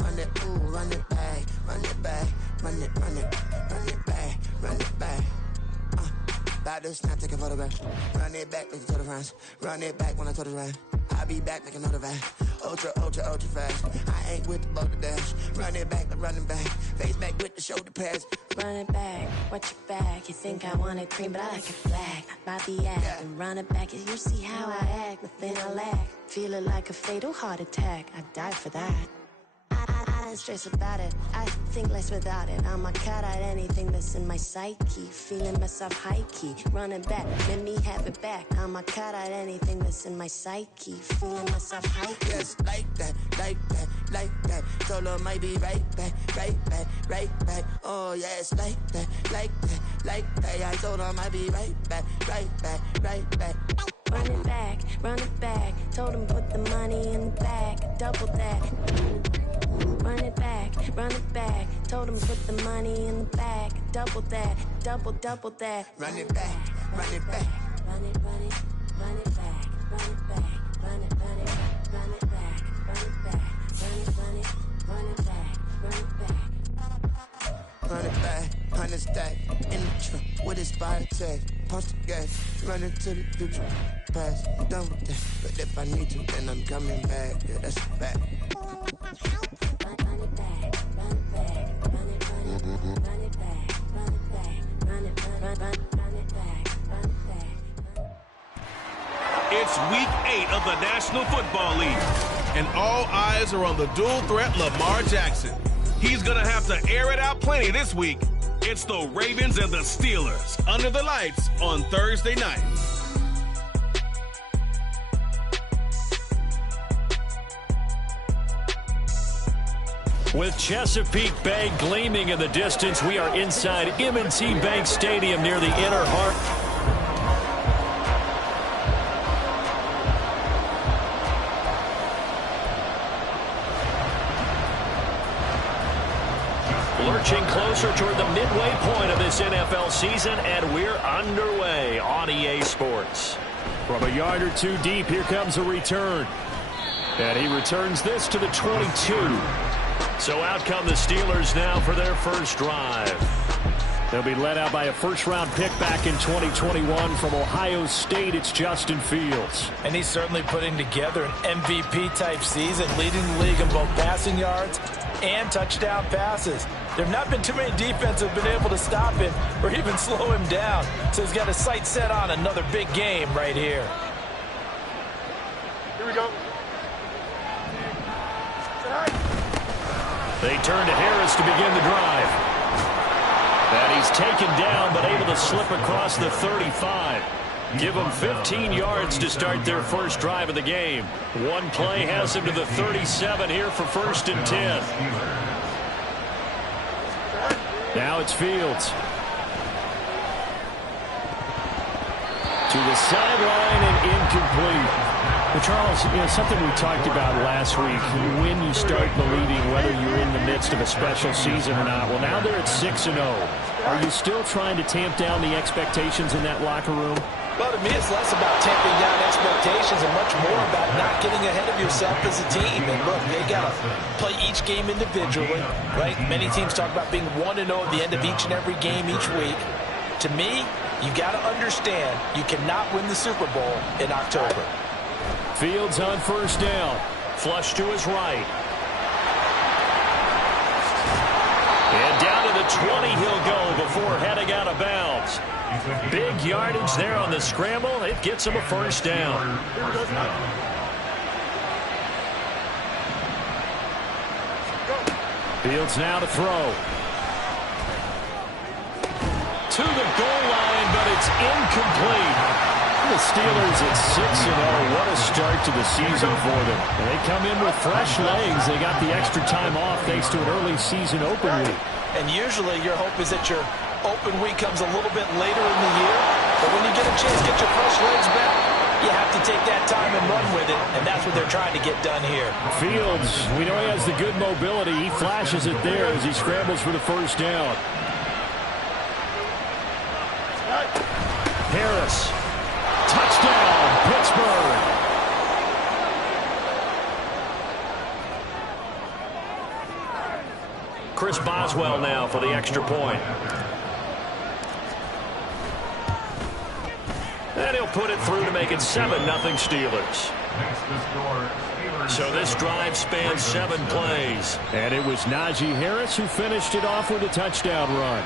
ooh, run it back, run it back, run it back, run it back. About to snap, take a photograph. Run it back, make it to the front. Run it back when I told it right. I'll be back, make another back. Ultra, ultra, ultra fast. I ain't with the boulder dash. Run it back, I'm running back. Face back with the shoulder pads. Run it back, watch your back. You think I want it cream, but I like it black. Body act and run it back. You see how I act, nothing I lack. Feel it like a fatal heart attack. I'd die for that. I don't stress about it, I think less without it. I'ma cut out anything that's in my psyche. Feeling myself high-key, running back, let me have it back. I'ma cut out anything that's in my psyche. Feeling myself high-key. Yes, like that, like that, like that. Solo might be right back, right back, right back. Oh yes, like that, like that, like that. I told her I might be right back, right back, right back. Run it back, run it back. Told him put the money in the bag, double that. Run it back, run it back. Told him put the money in the bag, double that, double that. Run it back, run it back. Run it, run it, run it back, run it back, run it, run it, run it back, run it back, run it, run it, run it back, run it back. Run it back, 100 stack in the truck with his fire tag. Punch the gas, run into the future. Past, I'm done with that. But if I need to, then I'm coming back. Yeah, that's a fact. It's week 8 of the National Football League, and all eyes are on the dual threat Lamar Jackson. He's going to have to air it out plenty this week. It's the Ravens and the Steelers under the lights on Thursday night. With Chesapeake Bay gleaming in the distance, we are inside M&T Bank Stadium near the inner heart. Lurching closer toward the midway point of this NFL season, and we're underway on EA Sports. From a yard or two deep, here comes a return. And he returns this to the 22. So out come the Steelers now for their first drive. They'll be led out by a first-round pick back in 2021 from Ohio State. It's Justin Fields. And he's certainly putting together an MVP-type season, leading the league in both passing yards and touchdown passes. There have not been too many defenses that have been able to stop him or even slow him down. So he's got his sights set on another big game right here. Here we go. They turn to Harris to begin the drive. And he's taken down, but able to slip across the 35. Give them 15 yards to start their first drive of the game. One play has him to the 37 here for 1st and 10. Now it's Fields. To the sideline and incomplete. Well, Charles, something we talked about last week, when you start believing whether you're in the midst of a special season or not. Well, now they're at 6-0. Are you still trying to tamp down the expectations in that locker room? Well, to me, it's less about tamping down expectations and much more about not getting ahead of yourself as a team. And look, they got to play each game individually, right? Many teams talk about being 1-0 at the end of each and every game each week. To me, you got to understand you cannot win the Super Bowl in October. Fields on first down. Flush to his right. And down to the 20 he'll go before heading out of bounds. Big yardage there on the scramble. It gets him a first down. Fields now to throw. To the goal line, but it's incomplete. The Steelers at 6-0. What a start to the season for them. And they come in with fresh legs. They got the extra time off thanks to an early season open week. And usually your hope is that your open week comes a little bit later in the year. But when you get a chance to get your fresh legs back, you have to take that time and run with it. And that's what they're trying to get done here. Fields, we know he has the good mobility. He flashes it there as he scrambles for the first down. Harris. Touchdown, Pittsburgh. Chris Boswell now for the extra point. And he'll put it through to make it 7-0 Steelers. So this drive spans 7 plays. And it was Najee Harris who finished it off with a touchdown run.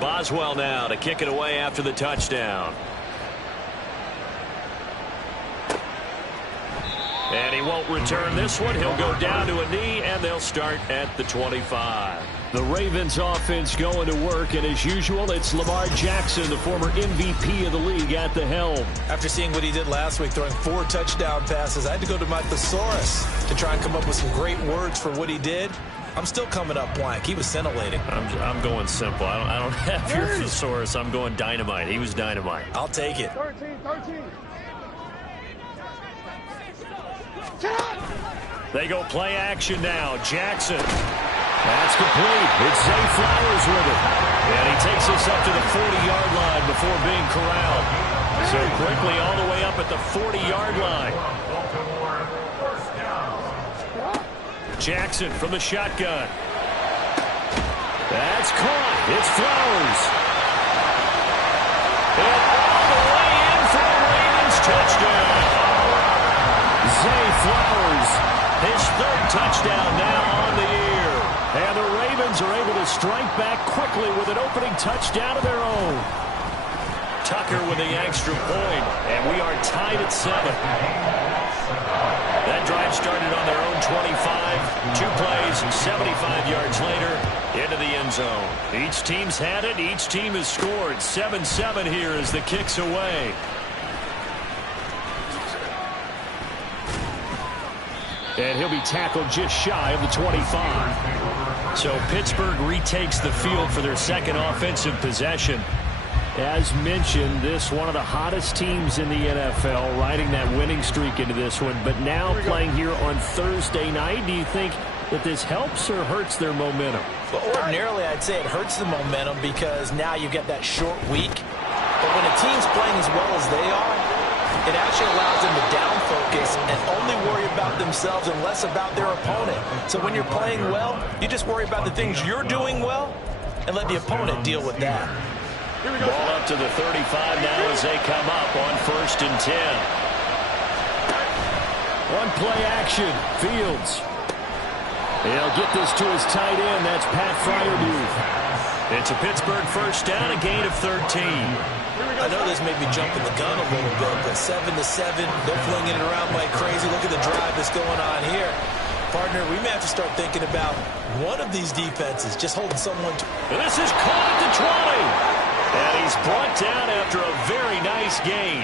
Boswell now to kick it away after the touchdown. And he won't return this one. He'll go down to a knee, and they'll start at the 25. The Ravens offense going to work, and as usual, it's Lamar Jackson, the former MVP of the league, at the helm. After seeing what he did last week, throwing 4 touchdown passes, I had to go to my thesaurus to try and come up with some great words for what he did. I'm still coming up blank. He was scintillating. I'm going simple. I don't have your thesaurus. I'm going dynamite. He was dynamite. I'll take it. 13. They go play action now. Jackson. That's complete. It's Zay Flowers with it. And he takes us up to the 40-yard line before being corralled. So quickly all the way up at the 40-yard line. Jackson from the shotgun. That's caught. It's Flowers. And all the way in for the Ravens touchdown. Zay Flowers, his 3rd touchdown now on the year. And the Ravens are able to strike back quickly with an opening touchdown of their own. Tucker with the extra point, and we are tied at 7. That drive started on their own 25. 2 plays, 75 yards later, into the end zone. Each team's had it. Each team has scored. 7-7 here as the kick's away. And he'll be tackled just shy of the 25. So Pittsburgh retakes the field for their 2nd offensive possession. As mentioned, this one of the hottest teams in the NFL, riding that winning streak into this one. But now playing here on Thursday night, do you think that this helps or hurts their momentum? Well, ordinarily, I'd say it hurts the momentum because now you get that short week. But when a team's playing as well as they are, it actually allows them to down focus and only worry about themselves and less about their opponent. So when you're playing well, you just worry about the things you're doing well and let the opponent deal with that. Ball up to the 35 now as they come up on 1st and 10. On play action, Fields. He'll get this to his tight end. That's Pat Fryermuth. It's a Pittsburgh first down, a gain of 13. I know this may be jumping the gun a little bit, but 7-7, they're flinging it around like crazy. Look at the drive that's going on here. Partner, we may have to start thinking about one of these defenses just holding someone to. And this is caught at the 20. And he's brought down after a very nice gain.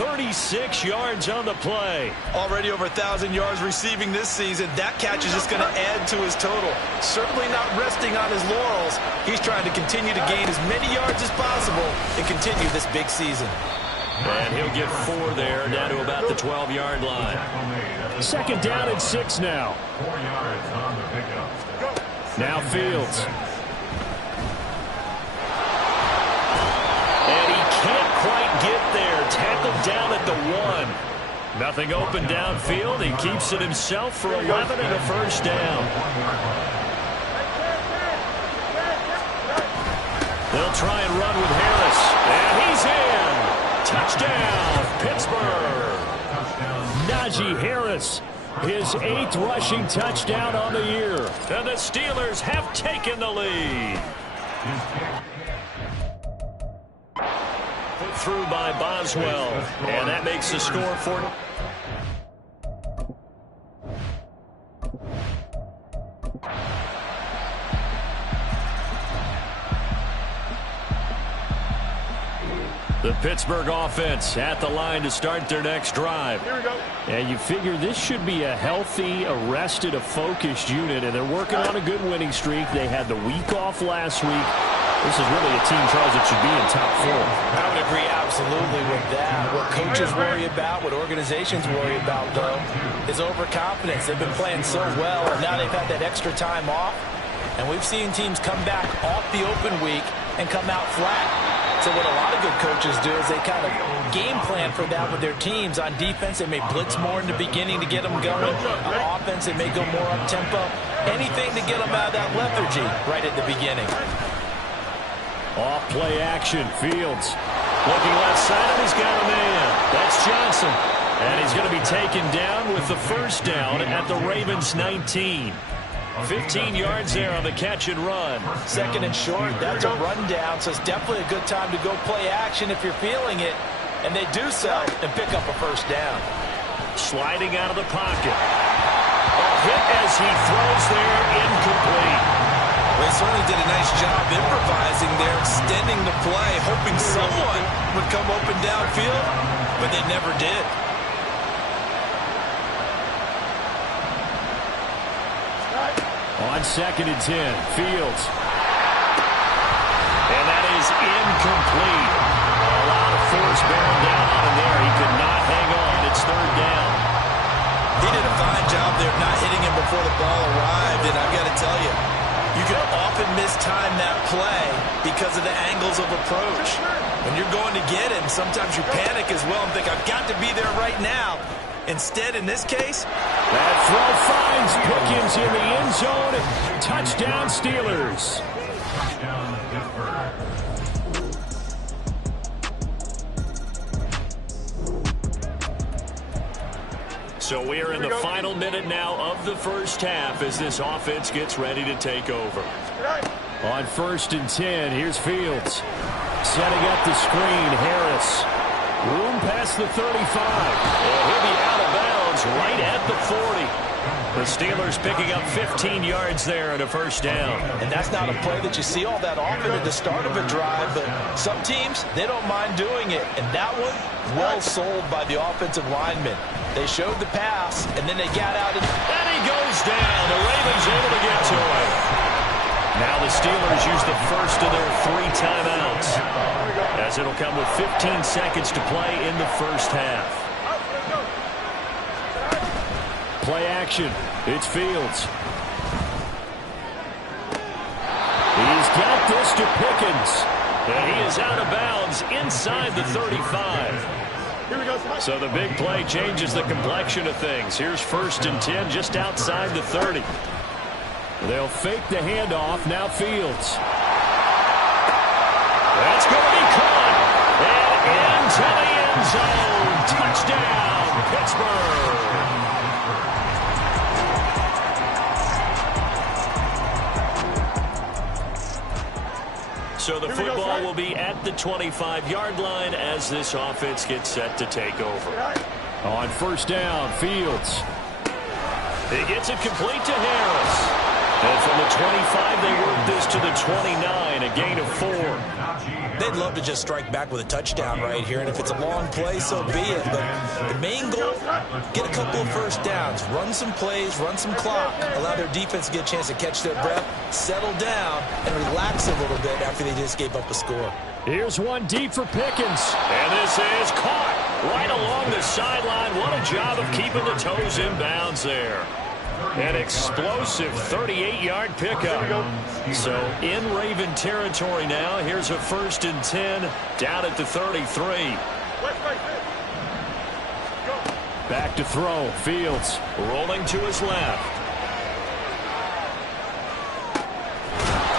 36 yards on the play. Already over 1,000 yards receiving this season. That catch is just going to add to his total. Certainly not resting on his laurels. He's trying to continue to gain as many yards as possible and continue this big season. And he'll get 4 there, down to about the 12-yard line. 2nd down and 6 now. 4 yards on the pickup. Now Fields. And he can't quite get there. Tackled down at the 1. Nothing open downfield. He keeps it himself for 11 and a first down. They'll try and run with Harris. And he's in. Touchdown, Pittsburgh. Najee Harris, his 8th rushing touchdown on the year. And the Steelers have taken the lead. Put through by Boswell. And that makes the score for... The Pittsburgh offense at the line to start their next drive. Here we go. And you figure this should be a healthy, arrested, a focused unit, and they're working on a good winning streak. They had the week off last week. This is really a team, Charles, that should be in top 4. I would agree absolutely with that. What coaches worry about, what organizations worry about, though, is overconfidence. They've been playing so well, and now they've had that extra time off. And we've seen teams come back off the open week and come out flat. So what a lot of good coaches do is they kind of game plan for that with their teams. On defense, they may blitz more in the beginning to get them going. On offense, they may go more up-tempo. Anything to get them out of that lethargy right at the beginning. Off play action, Fields. Looking left side, and he's got a man. That's Johnson. And he's going to be taken down with the first down at the Ravens 19. 15 yards there on the catch and run. Second and short, that's a rundown, so it's definitely a good time to go play action if you're feeling it. And they do so and pick up a first down. Sliding out of the pocket. A hit as he throws there, incomplete. Well, he certainly did a nice job improvising there, extending the play, hoping someone would come open downfield, but they never did. On 2nd and 10, Fields. And that is incomplete. A lot of force bearing down on him there. He could not hang on. It's 3rd down. He did a fine job there of not hitting him before the ball arrived, and I've got to tell you, you can often mistime that play because of the angles of approach. When you're going to get him, sometimes you panic as well and think, I've got to be there right now. Instead, in this case, that throw finds Pickens in the end zone. Touchdown, Steelers. So we are in the final minute now of the first half as this offense gets ready to take over. On 1st and 10, here's Fields. Setting up the screen, Harris. Room past the 35. He'll be out of bounds right at the 40. The Steelers picking up 15 yards there and a first down. And that's not a play that you see all that often at the start of a drive, but some teams, they don't mind doing it. And that one, well sold by the offensive lineman. They showed the pass, and then they got out. And he goes down. The Ravens able to get to him. Now the Steelers use the first of their 3 timeouts, as it'll come with 15 seconds to play in the first half. Play action. It's Fields. He's got this to Pickens. And he is out of bounds inside the 35. So the big play changes the complexion of things. Here's 1st and 10 just outside the 30. They'll fake the handoff. Now Fields. That's going to be caught. And into the end zone. Touchdown, Pittsburgh. So the football will be at the 25-yard line as this offense gets set to take over. On 1st down, Fields. He gets it complete to Harris. And from the 25, they work this to the 29, a gain of 4. They'd love to just strike back with a touchdown right here, and if it's a long play, so be it. But the main goal, get a couple of first downs, run some plays, run some clock, allow their defense to get a chance to catch their breath, settle down, and relax a little bit after they just gave up a score. Here's one deep for Pickens. And this is caught right along the sideline. What a job of keeping the toes in bounds there. An explosive 38-yard pickup. So in Raven territory now. Here's a 1st and 10 down at the 33. Back to throw. Fields rolling to his left.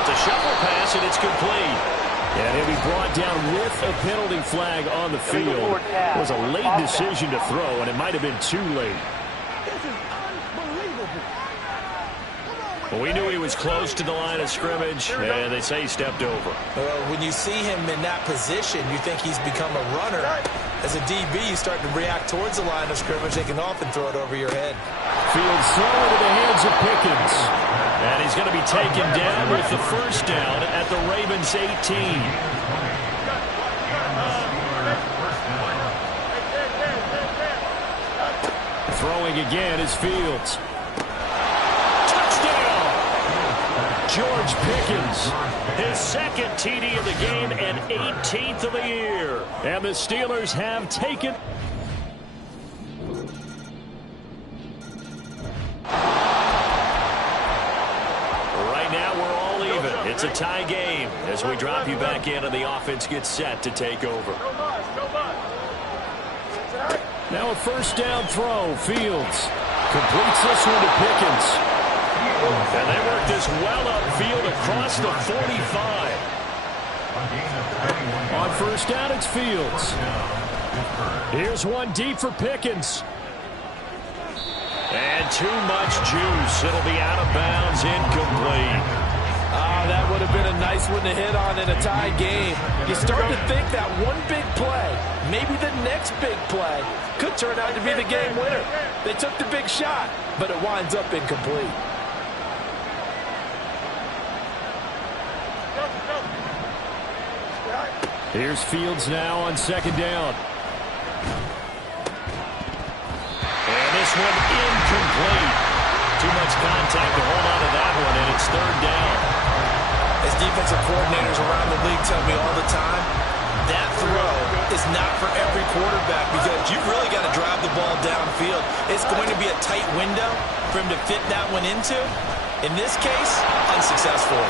It's a shuffle pass, and it's complete. And he'll be brought down with a penalty flag on the field. It was a late decision to throw, and it might have been too late. Well, we knew he was close to the line of scrimmage, and they say he stepped over. When you see him in that position, you think he's become a runner. As a DB, you start to react towards the line of scrimmage. They can often throw it over your head. Fields thrown to the hands of Pickens. And he's going to be taken down with the first down at the Ravens 18. Throwing again is Fields. George Pickens, his 2nd TD of the game and 18th of the year. And the Steelers have taken. Right now we're all even. It's It's a tie game as we drop you back in and the offense gets set to take over. Now a first down throw. Fields completes this one to Pickens. And they work this well upfield across the 45. On first down, it's Fields. Here's one deep for Pickens. And too much juice. It'll be out of bounds, incomplete. That would have been a nice one to hit on in a tie game. You start to think that one big play, maybe the next big play, could turn out to be the game winner. They took the big shot, but it winds up incomplete. Here's Fields now on second down. And this one incomplete. Too much contact to hold on to that one, and it's third down. As defensive coordinators around the league tell me all the time, that throw is not for every quarterback because you've really got to drive the ball downfield. It's going to be a tight window for him to fit that one into. In this case, unsuccessful.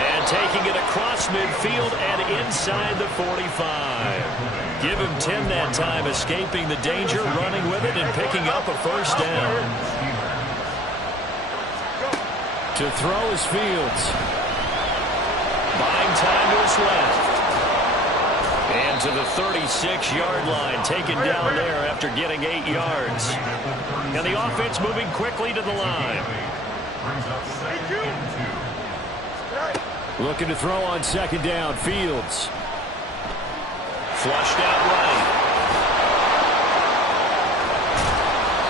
And taking it across midfield and inside the 45. Give him 10 that time, escaping the danger, running with it, and picking up a first down. To throw is Fields. Buying time to his left. And to the 36-yard line, taken down there after getting 8 yards. And the offense moving quickly to the line. Looking to throw on second down, Fields. Flushed out right.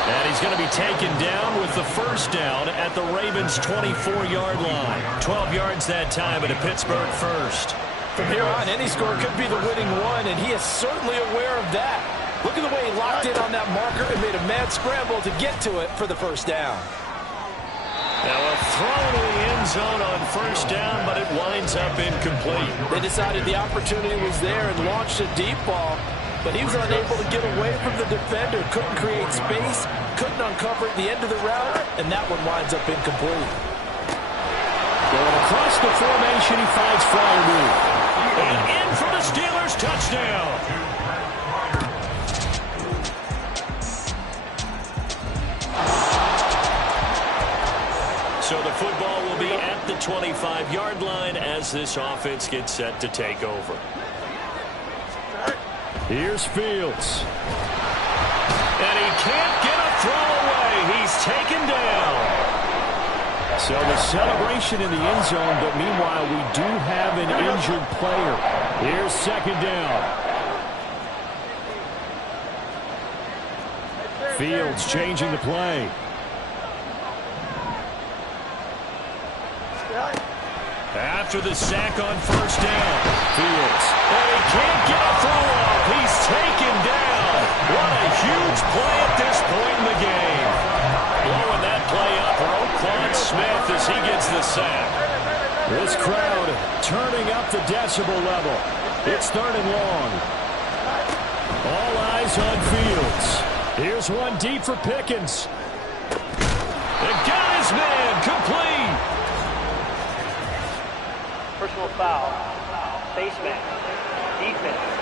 And he's going to be taken down with the first down at the Ravens' 24-yard line. 12 yards that time at a Pittsburgh first. From here on, any score could be the winning one, and he is certainly aware of that. Look at the way he locked in on that marker and made a mad scramble to get to it for the first down. Now a throw to the end zone on first down, but it winds up incomplete. They decided the opportunity was there and launched a deep ball, but he was unable to get away from the defender, couldn't create space, couldn't uncover at the end of the route, and that one winds up incomplete. Going across the formation, he finds Freiermuth. And in for the Steelers, touchdown. So the football will be at the 25-yard line as this offense gets set to take over. Here's Fields. And he can't get a throw away. He's taken down. So the celebration in the end zone, but meanwhile we do have an injured player. Here's second down. Fields changing the play. After the sack on first down, Fields. And he can't get a throw off. He's taken down. What a huge play at this point in the game. Blowing that play up for Roquan Smith as he gets the sack. This crowd turning up the decibel level. It's third and long. All eyes on Fields. Here's one deep for Pickens. And got his man complete. Personal foul, face mask, defense.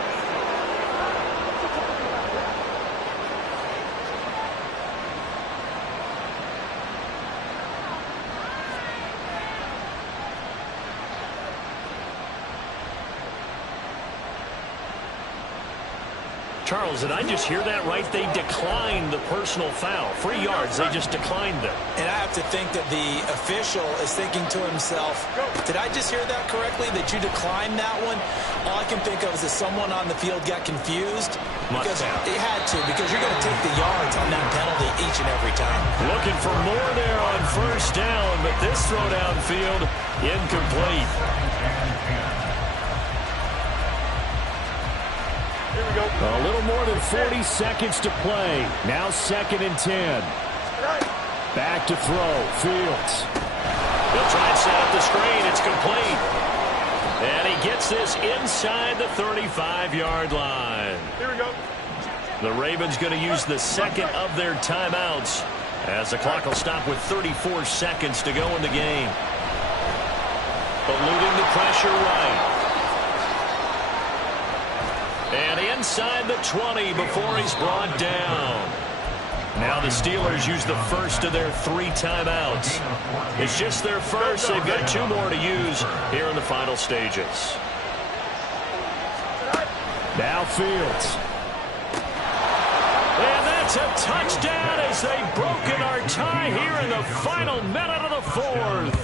Charles, did I just hear that right? They declined the personal foul. 3 yards, they just declined them. And I have to think that the official is thinking to himself, did I just hear that correctly, that you declined that one? All I can think of is that someone on the field got confused. Because it had to, because you're going to take the yards on that penalty each and every time. Looking for more there on first down, but this throw downfield, incomplete. A little more than 40 seconds to play. Now 2nd and 10. Back to throw. Fields. They'll try and set up the screen. It's complete. And he gets this inside the 35-yard line. Here we go. The Ravens going to use the second of their timeouts as the clock will stop with 34 seconds to go in the game. eluding the pressure right. And inside the 20 before he's brought down. Now the Steelers use the first of their 3 timeouts. It's just their first. They've got 2 more to use here in the final stages. Now Fields. And that's a touchdown as they've broken our tie here in the final minute of the 4th.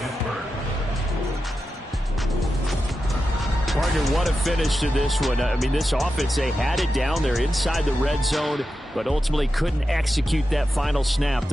Partner, what a finish to this one. I mean, this offense, they had it down there inside the red zone, but ultimately couldn't execute that final snap.